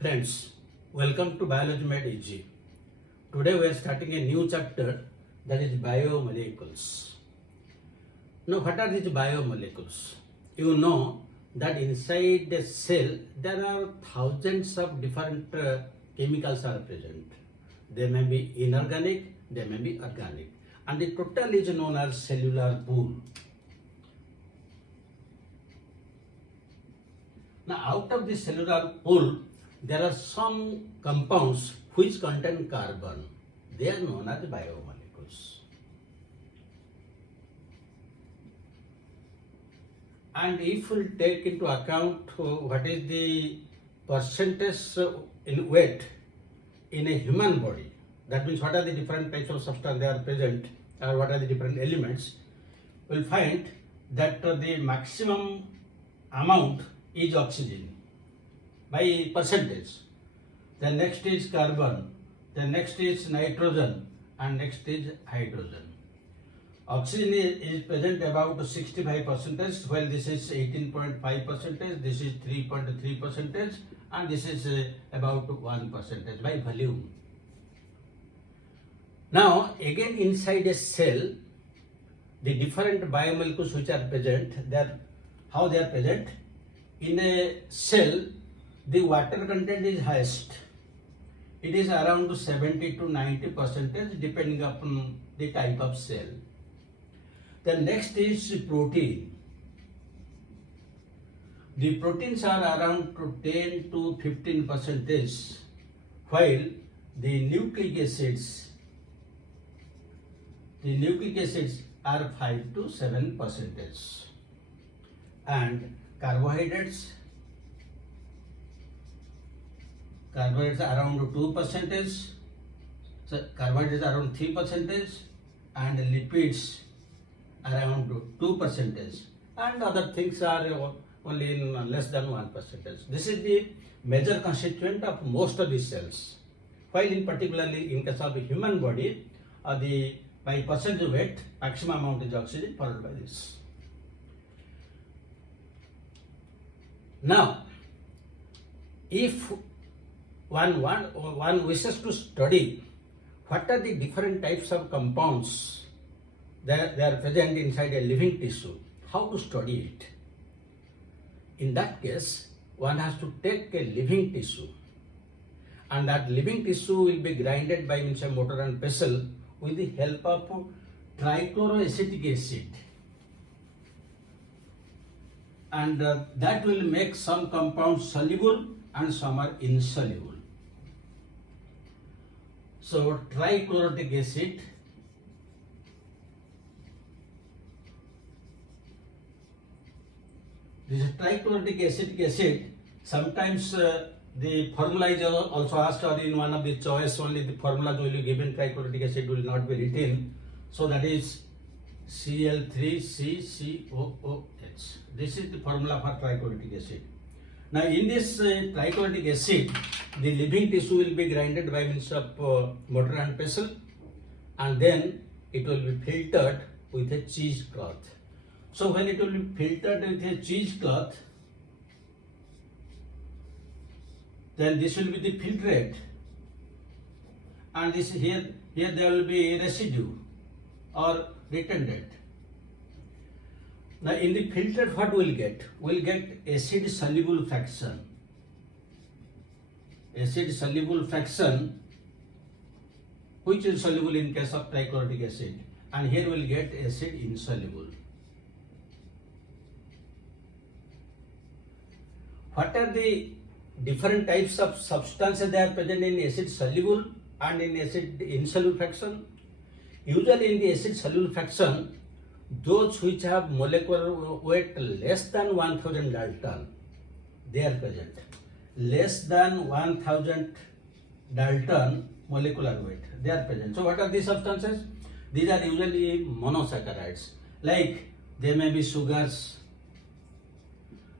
Friends, welcome to Biology Made Easy. Today we are starting a new chapter, that is biomolecules. Now what are these biomolecules? You know that inside the cell there are thousands of different chemicals are present. They may be inorganic, they may be organic, and the total is known as cellular pool. Now out of this cellular pool, there are some compounds which contain carbon. They are known as biomolecules. And if we take into account what is the percentage in weight in a human body, that means what are the different types of substance they are present or what are the different elements, we'll find that the maximum amount is oxygen by percentage. The next is carbon, the next is nitrogen, and next is hydrogen. Oxygen is present about 65%, while this is 18.5%, this is 3.3%, and this is about 1% by volume. Now again inside a cell, the different biomolecules which are present, how they are present. In a cell, the water content is highest. It is around 70 to 90% depending upon the type of cell. The next is protein. The proteins are around 10 to 15%, while the nucleic acids are 5 to 7%. And carbohydrates are around 2%, so carbohydrates are around 3%, and lipids around 2%, and other things are only in less than 1%. This is the major constituent of most of the cells. While in particularly in case of the human body, by percentage weight, maximum amount is oxygen followed by this. Now, if one wishes to study what are the different types of compounds that are present inside a living tissue, how to study it? In that case, one has to take a living tissue, and that living tissue will be grinded by means of mortar and pestle with the help of trichloroacetic acid. And that will make some compounds soluble and some are insoluble. So trichloroacetic acid, this is trichloroacetic acid. Sometimes the formula is also asked, or in one of the choice only the formula will be given, trichloroacetic acid will not be written. So that is Cl3CCOOH. This is the formula for trichloroacetic acid. Now in this trichloroacetic acid, the living tissue will be grinded by means of mortar and pestle, and then it will be filtered with a cheesecloth. So when it will be filtered with a cheesecloth, then this will be the filtrate, and this here there will be residue or retentate. Now in the filter, what we'll get? We'll get acid soluble fraction. Acid soluble fraction, which is soluble in case of trichloroacetic acid, and here we'll get acid insoluble. What are the different types of substances that are present in acid soluble and in acid insoluble fraction? Usually in the acid soluble fraction, those which have molecular weight less than 1000 Dalton, they are present. Less than 1000 Dalton molecular weight, they are present. So what are these substances? These are usually monosaccharides. Like they may be sugars,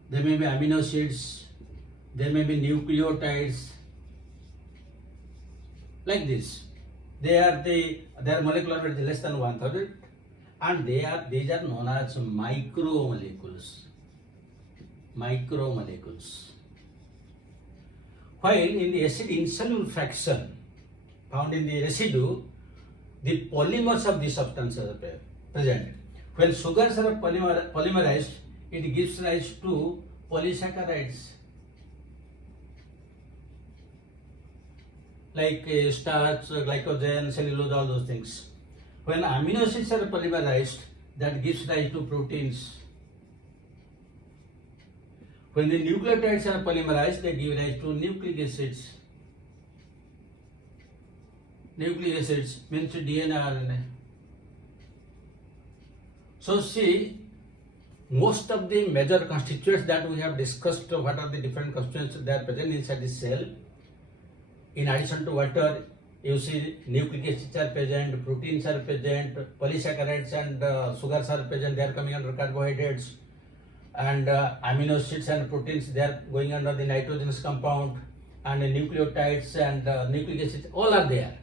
they may be amino acids, they may be nucleotides, like this. Their molecular weight is less than 1000, and these are known as macromolecules. While in the acid insoluble fraction found in the residue, the polymers of the substances are present. When sugars are polymerized, it gives rise to polysaccharides like starch, glycogen, cellulose, all those things. When amino acids are polymerized, that gives rise to proteins. When the nucleotides are polymerized, they give rise to nucleic acids. Nucleic acids means DNA, RNA. So see, most of the major constituents that we have discussed, what are the different constituents that are present inside the cell. In addition to water, you see nucleic acids are present, proteins are present, polysaccharides and sugars are present, they are coming under carbohydrates. And amino acids and proteins, they are going under the nitrogenous compound, and nucleotides and nucleic acids, all are there.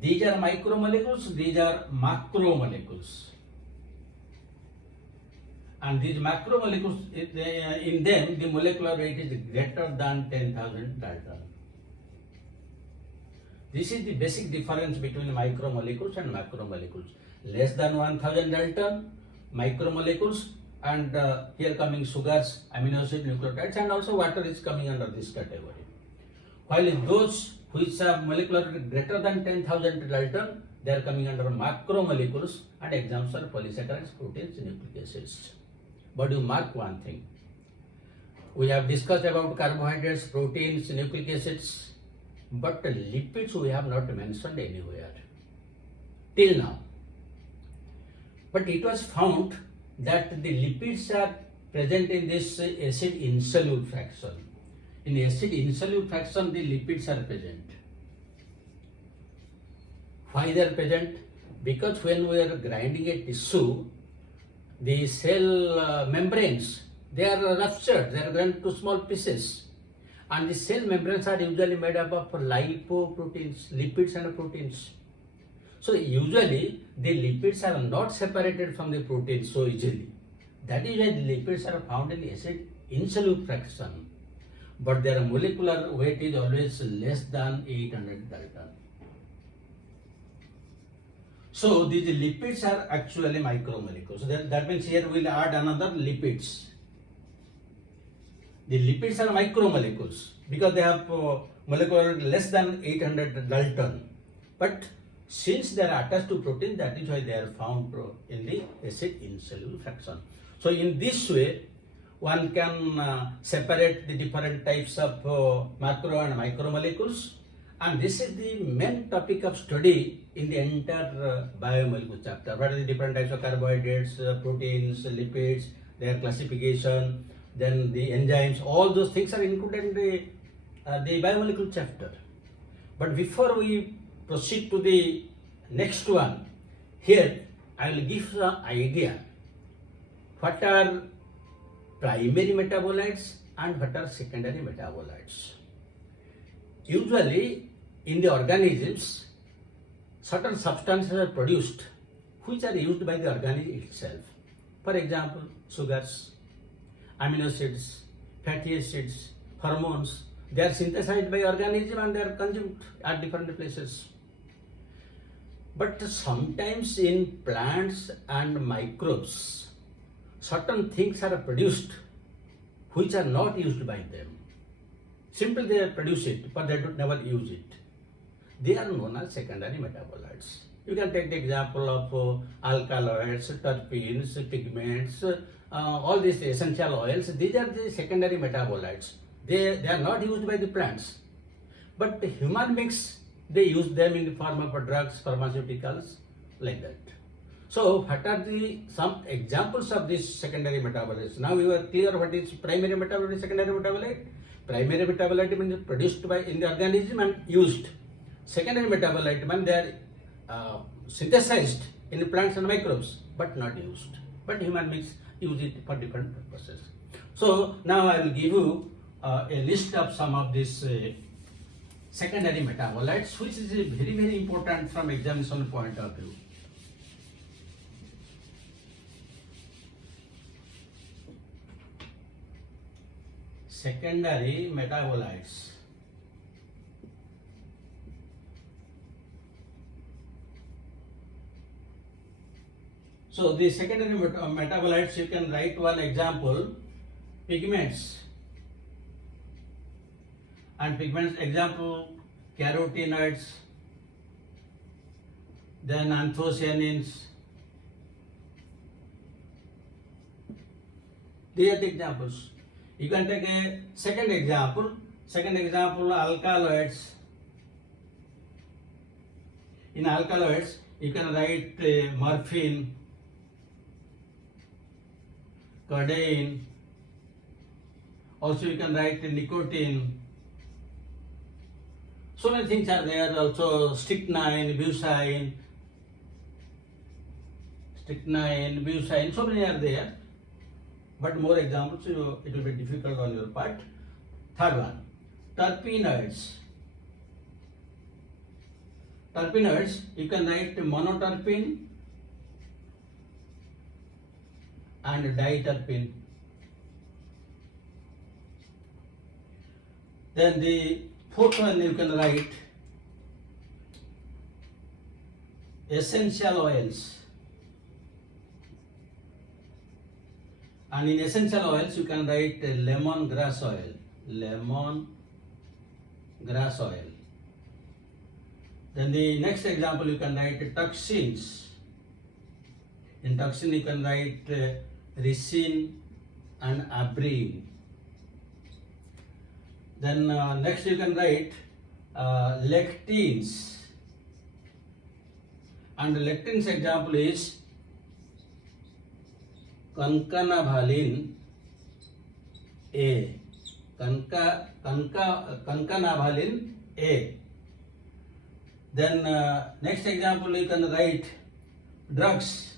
These are micromolecules, these are macromolecules. And these macromolecules, in them, the molecular weight is greater than 10,000 Dalton. This is the basic difference between micromolecules and macromolecules. Less than 1,000 Dalton, micromolecules, and here coming sugars, amino acid, nucleotides, and also water is coming under this category. While in those which are molecular greater than 10,000 Dalton, they are coming under macromolecules, and examples are polysaccharides, proteins, nucleic acids. But you mark one thing. We have discussed about carbohydrates, proteins, nucleic acids, but lipids we have not mentioned anywhere till now. But it was found that the lipids are present in this acid insoluble fraction. In the acid insoluble fraction, the lipids are present. Why they are present? Because when we are grinding a tissue, the cell membranes, they are ruptured, they are ground to small pieces. And the cell membranes are usually made up of lipoproteins, lipids and proteins. So usually the lipids are not separated from the proteins so easily. That is why the lipids are found in acid insoluble fraction. But their molecular weight is always less than 800 Dalton. So these lipids are actually micromolecules. So that means here we will add another lipids. The lipids are micromolecules because they have molecular less than 800 Dalton. But since they are attached to protein, that is why they are found in the acid insoluble fraction. So in this way, one can separate the different types of macro and micromolecules, and this is the main topic of study in the entire biomolecule chapter. What are the different types of carbohydrates, proteins, lipids, their classification, then the enzymes, all those things are included in the biomolecule chapter. But before we proceed to the next one, here I will give the idea what are primary metabolites and what are secondary metabolites. Usually in the organisms, certain substances are produced which are used by the organism itself. For example, sugars, amino acids, fatty acids, hormones, they are synthesized by organism and they are consumed at different places. But sometimes in plants and microbes, certain things are produced which are not used by them. Simply they produce it, but they do never use it. They are known as secondary metabolites. You can take the example of alkaloids, terpenes, pigments, all these essential oils. These are the secondary metabolites. They are not used by the plants. But the human beings, they use them in the form of drugs, pharmaceuticals, like that. So what are some examples of these secondary metabolites? Now you are clear what is primary metabolite, secondary metabolite. Primary metabolite means produced by in the organism and used. Secondary metabolite means they are synthesized in the plants and microbes but not used. But human beings use it for different purposes. So now I will give you a list of some of these secondary metabolites, which is very, very important from examination point of view. Secondary metabolites. So the secondary metabolites, you can write one example, pigments. And pigments example, carotenoids, then anthocyanins. These are the examples. You can take a second example. Second example, alkaloids. In alkaloids, you can write morphine, codeine. Also, you can write nicotine. So many things are there. Also, strychnine, butane, so many are there. But more examples, it will be difficult on your part. Third one, terpenoids. Terpenoids, you can write monoterpene and diterpene. Then the fourth one, you can write essential oils. And in essential oils, you can write lemongrass oil. Then the next example, you can write toxins. In toxin, you can write ricin and abrine. Then next, you can write lectins. And the lectins example is concanavalin A. Concanavalin A. Then next example, you can write drugs.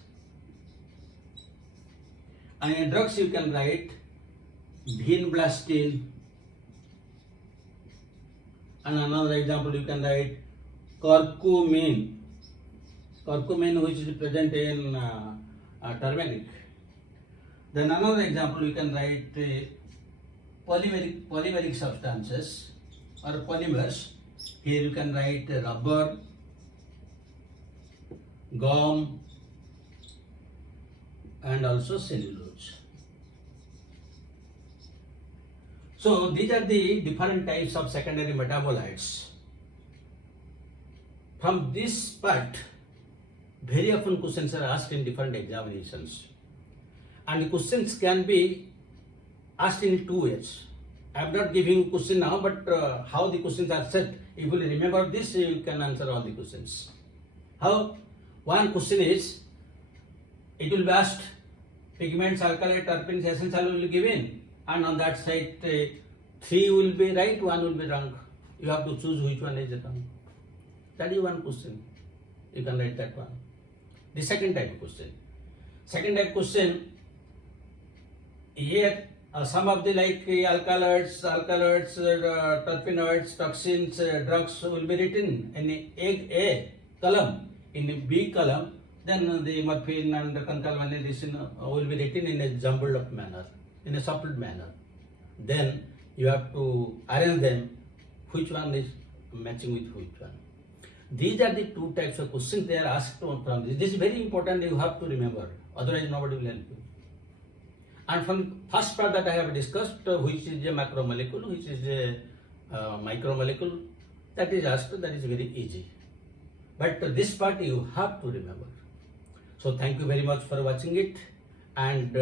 And in drugs, you can write Vinblastin. And another example, you can write curcumin. Curcumin, which is present in turmeric. Then another example, you can write polymeric substances or polymers. Here you can write rubber, gum, and also cellulose. So these are the different types of secondary metabolites. From this part, very often questions are asked in different examinations. And the questions can be asked in two ways. I am not giving question now, but how the questions are set, if you will remember this, you can answer all the questions. How? One question is, it will be asked, pigments, alkaloid, terpenes, essential will be given, and on that side, 3 will be right, 1 will be wrong. You have to choose which one is wrong. That is one question. You can write that one. The second type of question. Second type question, here some of the like alkaloids, terpenoids, toxins, drugs will be written in A column. In B column, then the morphine and the concanavalin will be written in a jumbled up manner, in a shuffled manner. Then you have to arrange them, which one is matching with which one. These are the two types of questions they are asked from this. This is very important, you have to remember, otherwise nobody will help you. And from first part that I have discussed, which is a macromolecule, which is a micromolecule, that is asked, that is very easy. But this part you have to remember. So thank you very much for watching it. And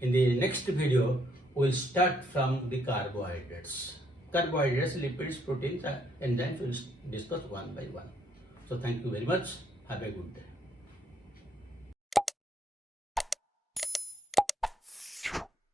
in the next video, we will start from the carbohydrates. Carbohydrates, lipids, proteins, enzymes, we will discuss one by one. So thank you very much. Have a good day.